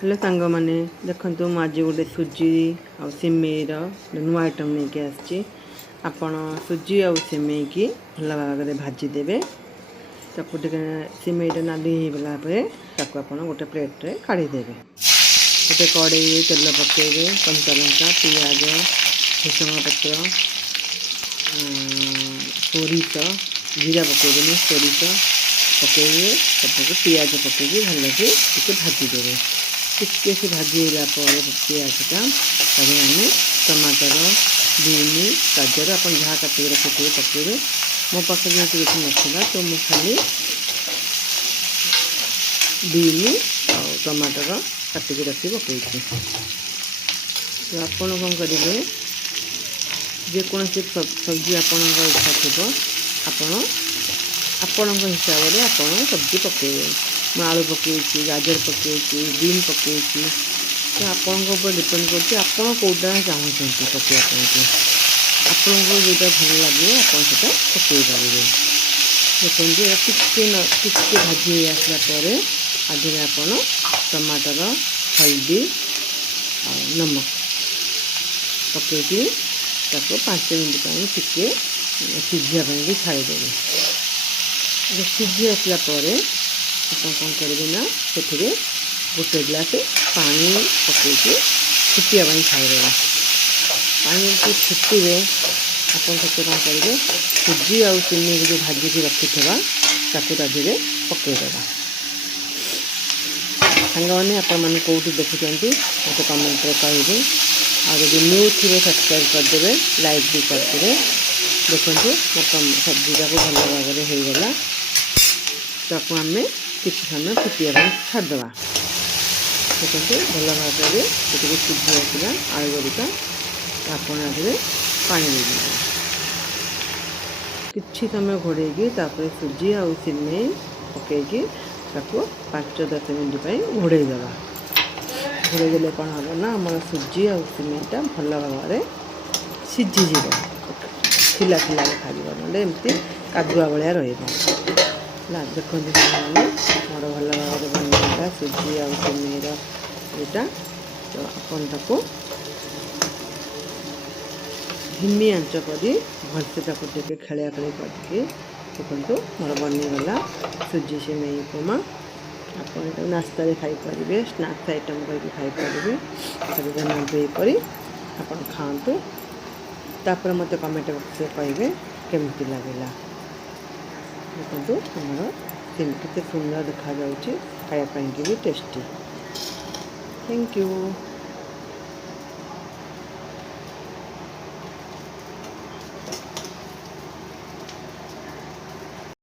Hello सांग मैंने देखो मु आज गोटे सुजी आ सिमेईर नुआ आइटम नहीं आसी आपण सुजी आ सिमेई की भल भाव में भाजीदेवे ताकू सिमेईटा नाली होगा आप गोटे प्लेट्रे काढ़ीदेवे। गोटे कड़े तेल पकेबे कंचा लंका पियाज भुसंग पत्र सोरिष जीरा पकेबे सोरिष पकेबे सबको पियाज पकेबी भल के भाजीदेवे। टिके से भाजीला पियाजटा आम टमाटर बीन गाजर आप जहाँ काटिक रखिए पकेबे। मो पाखे जेहतु किसी नाला तो मुझे खाली बीन आ टमाटर काटिक रखी पकई तो आपड़ कौन करेंगे जेकोसी सब्जी आपण इच्छा थी आपण हिसाब से आप सब्जी पकेबे। मैं आलू पकई गाजर पकई बीन पकई तो आपण डिपेंड करके आपड़ा चाहते पकड़ापी आपको जोटा भल लगे आपटा पकई पारे। देखते टिके भाजी आसला आधे आप टमाटर हल्दी नमक पकईकि 5 मिनट टिके सीझापी छाड़देवे। सीझी आसला आप कौन करेंगे ना से गोटे ग्लास पानी पकईकि फुटापी छाड़देवे। पानी फुटे आप कौन करेंगे सुजी आ सिमेई जो भाजिक रखी ताकूे पकईदेवा। सांग मैंने आपण कौटी देखुं मत कमेंट कहे आदि न्यू थे सब्सक्राइब करदे लाइक भी करदे। देखो मोर सब्जीटा को भल भाव में होगला ताकू आम किसी समय फुटिया छाड़देवा। देखते भल भाव में सीझी आसला आलू गुड़िका आप पानी दे किसी समय घोड़े सुजी आ सिमेई पकईकि 5-10 मिनट घोड़ेदेवा। घोड़ेदे कौन हम ना आम सुजी आ सिमेईटा भल भाव में सीझीज खिला खिला देखा ना एमती कादुआ भाया रहा। देखते मोर भल भाव में बनवा सुजी आ सिमेईर यहाँ तो आपको धिमी आंच कर भलसे टे खेलिया खेली करके देखो मोर बनीगला सुजी सिमेई उपमा। आप नाश्ता खाईपारे स्नैक्स आइटम करके खाईपारे कर आप खातु तापर मत कमेंट बक्स कहे केमती लगला। देखो आमर केते सुंदर देखा खायापाई भी टेस्टी। Thank you.